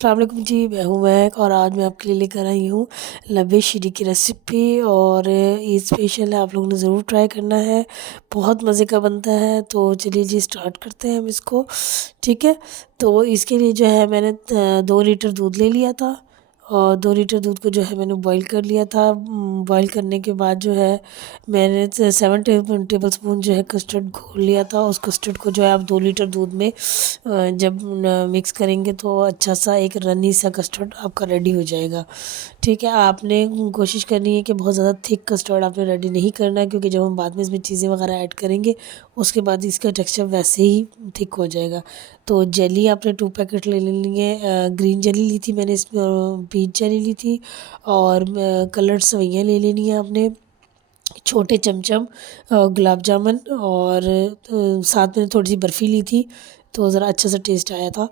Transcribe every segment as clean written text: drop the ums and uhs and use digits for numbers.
अस्सलाम वालेकुम जी, मैं हूँ महक और आज मैं आपके लिए लेकर आई हूँ लबे शीरी की रेसिपी। और ये स्पेशल है, आप लोगों ने ज़रूर ट्राई करना है। बहुत मज़े का बनता है। तो चलिए जी, स्टार्ट करते हैं हम इसको। ठीक है। तो इसके लिए जो है मैंने 2 लीटर दूध ले लिया था और 2 लीटर दूध को जो है मैंने बॉईल कर लिया था। बॉईल करने के बाद जो है मैंने 7 टेबल स्पून जो है कस्टर्ड घोल लिया था। उस कस्टर्ड को जो है आप 2 लीटर दूध में जब मिक्स करेंगे तो अच्छा सा एक रनी सा कस्टर्ड आपका रेडी हो जाएगा। ठीक है। आपने कोशिश करनी है कि बहुत ज़्यादा थिक कस्टर्ड आपने रेडी नहीं करना है, क्योंकि जब हम बाद में इसमें चीज़ें वगैरह ऐड करेंगे उसके बाद इसका टेक्सचर वैसे ही थिक हो जाएगा। तो जेली आपने 2 पैकेट ले लेनी है। ग्रीन जेली ली थी मैंने, इसमें पीच जेली ली थी और कलर्ड सेवइयाँ ले लेनी है आपने, छोटे चमचम गुलाब जामुन और साथ में थोड़ी सी बर्फ़ी ली थी, तो ज़रा अच्छा सा टेस्ट आया था।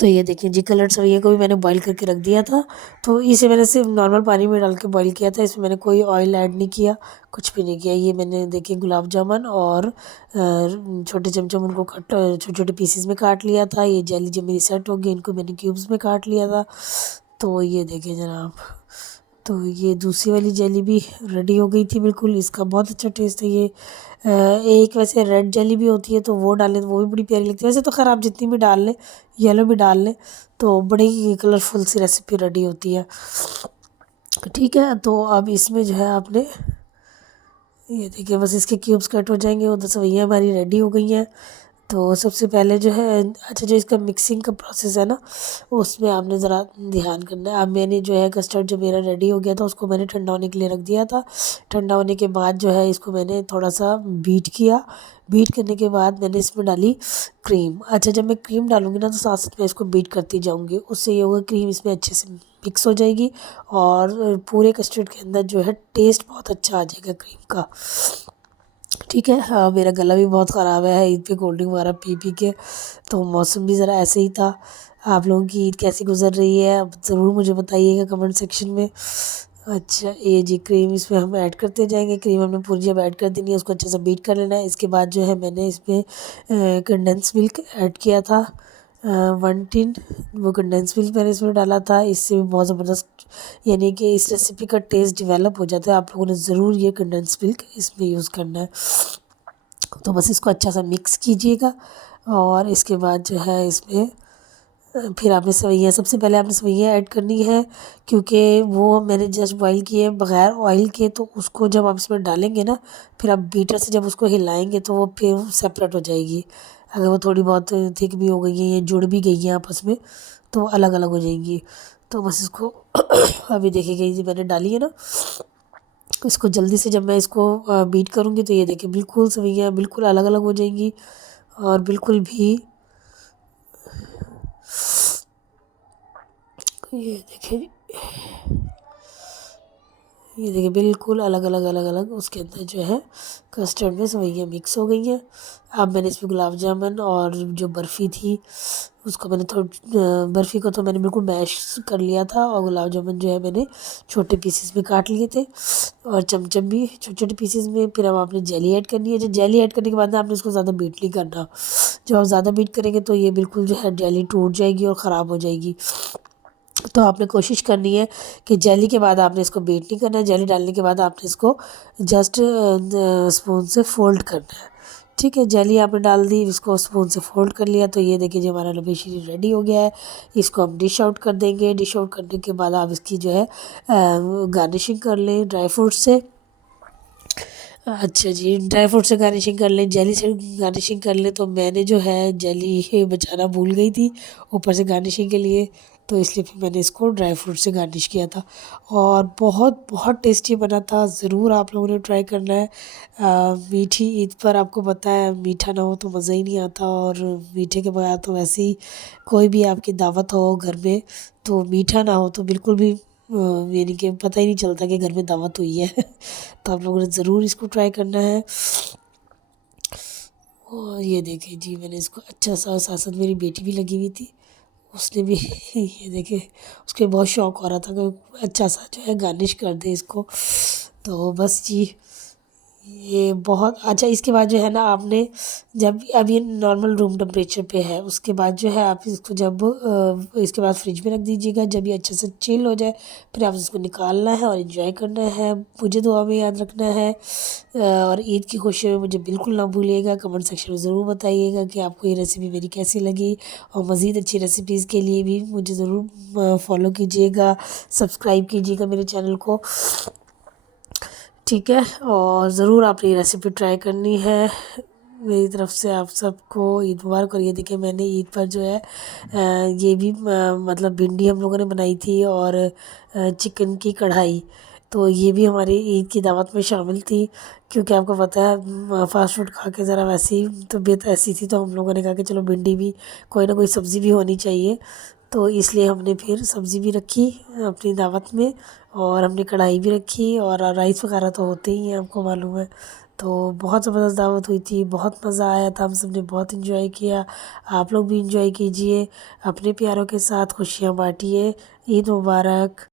तो ये देखिए जी, कलर्ड सेवइयाँ को भी मैंने बॉईल करके रख दिया था। तो इसे मैंने सिर्फ नॉर्मल पानी में डाल के बॉईल किया था, इसमें मैंने कोई ऑयल ऐड नहीं किया, कुछ भी नहीं किया। ये मैंने देखिए गुलाब जामुन और छोटे चमचम उनको छोटे छोटे पीसेस में काट लिया था। ये जेली जब मेरी सेट हो गई, इनको मैंने क्यूब्स में काट लिया था। तो ये देखिए जनाब, तो ये दूसरी वाली जेली भी रेडी हो गई थी बिल्कुल। इसका बहुत अच्छा टेस्ट है ये। एक वैसे रेड जेली भी होती है, तो वो डालें तो वो भी बड़ी प्यारी लगती है। वैसे तो खैर आप जितनी भी डाल लें, येलो भी डाल लें, तो बड़ी कलरफुल सी रेसिपी रेडी होती है। ठीक है। तो अब इसमें जो है आपने ये देखिए, बस इसके क्यूब्स कट हो जाएंगे। उधर सेवइयाँ हमारी रेडी हो गई हैं। तो सबसे पहले जो है, अच्छा, जो इसका मिक्सिंग का प्रोसेस है ना, उसमें आपने ज़रा ध्यान करना है। अब मैंने जो है कस्टर्ड जो मेरा रेडी हो गया था उसको मैंने ठंडा होने के लिए रख दिया था। ठंडा होने के बाद जो है इसको मैंने थोड़ा सा बीट किया। बीट करने के बाद मैंने इसमें डाली क्रीम। अच्छा, जब मैं क्रीम डालूँगी ना तो साथ साथ मैं इसको बीट करती जाऊँगी। उससे ये होगा क्रीम इसमें अच्छे से मिक्स हो जाएगी और पूरे कस्टर्ड के अंदर जो है टेस्ट बहुत अच्छा आ जाएगा क्रीम का। ठीक है। हाँ, मेरा गला भी बहुत ख़राब है ईद पे कोल्ड ड्रिंक वगैरह पी पी के, तो मौसम भी ज़रा ऐसे ही था। आप लोगों की ईद कैसी गुज़र रही है, अब ज़रूर मुझे बताइएगा कमेंट सेक्शन में। अच्छा, ये जी क्रीम इसमें हम ऐड करते जाएंगे। क्रीम हमने पूरी जब ऐड कर देनी है उसको अच्छे से बीट कर लेना है। इसके बाद जो है मैंने इसमें कंडेंस मिल्क ऐड किया था, 1 टिन। वो कंडेंस मिल्क मैंने इसमें डाला था। इससे भी बहुत ज़बरदस्त, यानी कि इस रेसिपी का टेस्ट डेवलप हो जाता है। आप लोगों ने ज़रूर ये कंडेंस मिल्क इसमें यूज़ करना है। तो बस इसको अच्छा सा मिक्स कीजिएगा और इसके बाद जो है इसमें फिर आपने सेवइयाँ, सबसे पहले आपने सेवइयाँ ऐड करनी है, क्योंकि वो मैंने जस्ट बॉईल किए बग़ैर ऑयल के। तो उसको जब आप इसमें डालेंगे ना, फिर आप बीटर से जब उसको हिलाएंगे तो वो फिर सेपरेट हो जाएगी। अगर वो थोड़ी बहुत थिक भी हो गई है या जुड़ भी गई है आपस में, तो अलग अलग हो जाएंगी। तो बस इसको अभी देखिएगा, ये मैंने डाली है ना, इसको जल्दी से जब मैं इसको बीट करूँगी तो ये देखिए बिल्कुल सेवइयाँ बिल्कुल अलग अलग हो जाएंगी और बिल्कुल भी, ये देखिए, ये देखिए बिल्कुल अलग अलग अलग अलग उसके अंदर जो है कस्टर्ड में सेवइयाँ मिक्स हो गई हैं। अब मैंने इसमें गुलाब जामुन और जो बर्फ़ी थी उसको मैंने बर्फ़ी को तो मैंने बिल्कुल मैश कर लिया था और गुलाब जामुन जो है मैंने छोटे पीसेस में काट लिए थे और चमचम भी छोटे छोटे पीसेस में। फिर अब आपने जेली ऐड करनी है। जो जेली ऐड करने के बाद ना आपने इसको ज़्यादा बीट नहीं करना। जब आप ज़्यादा बीट करेंगे तो ये बिल्कुल जो है जेली टूट जाएगी और ख़राब हो जाएगी। तो आपने कोशिश करनी है कि जेली के बाद आपने इसको बीट नहीं करना है। जेली डालने के बाद आपने इसको जस्ट स्पून से फ़ोल्ड करना है। ठीक है, जेली आपने डाल दी, इसको स्पून से फ़ोल्ड कर लिया। तो ये देखिए जो हमारा लबे शीरी रेडी हो गया है। इसको हम डिश आउट कर देंगे। डिश आउट करने के बाद आप इसकी जो है गार्निशिंग कर लें ड्राई फ्रूट से। अच्छा जी, ड्राई फ्रूट से गार्निशिंग कर लें, जेली से गार्निशिंग कर लें। तो मैंने जो है जेली बचाना भूल गई थी ऊपर से गार्निशिंग के लिए, तो इसलिए फिर मैंने इसको ड्राई फ्रूट से गार्निश किया था और बहुत बहुत टेस्टी बना था। ज़रूर आप लोगों ने ट्राई करना है। मीठी ईद पर आपको पता है मीठा ना हो तो मज़ा ही नहीं आता, और मीठे के बगैर तो वैसे ही कोई भी आपकी दावत हो घर में, तो मीठा ना हो तो बिल्कुल भी यानी कि पता ही नहीं चलता कि घर में दावत हुई है। तो आप लोगों ने ज़रूर इसको ट्राई करना है। और ये देखिए जी, मैंने इसको अच्छा सा, साथ साथ मेरी बेटी भी लगी हुई थी, उसने भी ये देखिए, उसके बहुत शौक़ हो रहा था कि अच्छा सा जो है गार्निश कर दे इसको। तो बस जी, ये बहुत अच्छा। इसके बाद जो है ना आपने जब अब ये नॉर्मल रूम टेम्परेचर पे है, उसके बाद जो है आप इसको जब इसके बाद फ्रिज में रख दीजिएगा। जब ये अच्छे से चिल हो जाए फिर आप इसको निकालना है और इन्जॉय करना है। मुझे दुआ में याद रखना है और ईद की खुशियों में मुझे बिल्कुल ना भूलिएगा। कमेंट सेक्शन में ज़रूर बताइएगा कि आपको ये रेसिपी मेरी कैसी लगी, और मज़ीद अच्छी रेसिपीज़ के लिए भी मुझे ज़रूर फॉलो कीजिएगा, सब्सक्राइब कीजिएगा मेरे चैनल को। ठीक है, और ज़रूर आपने ये रेसिपी ट्राई करनी है। मेरी तरफ से आप सबको ईद मुबारक। और ये देखिए मैंने ईद पर जो है ये भी मतलब भिंडी हम लोगों ने बनाई थी और चिकन की कढ़ाई, तो ये भी हमारी ईद की दावत में शामिल थी। क्योंकि आपको पता है फास्ट फूड खा के ज़रा वैसे ही तबीयत ऐसी थी, तो हम लोगों ने कहा कि चलो भिंडी भी कोई ना कोई सब्ज़ी भी होनी चाहिए। तो इसलिए हमने फिर सब्ज़ी भी रखी अपनी दावत में, और हमने कढ़ाई भी रखी, और राइस वगैरह तो होते ही हैं, आपको मालूम है। तो बहुत ज़बरदस्त दावत हुई थी, बहुत मज़ा आया था, हम सब ने बहुत इन्जॉय किया। आप लोग भी इन्जॉय कीजिए, अपने प्यारों के साथ खुशियाँ बाँटिए। ईद मुबारक।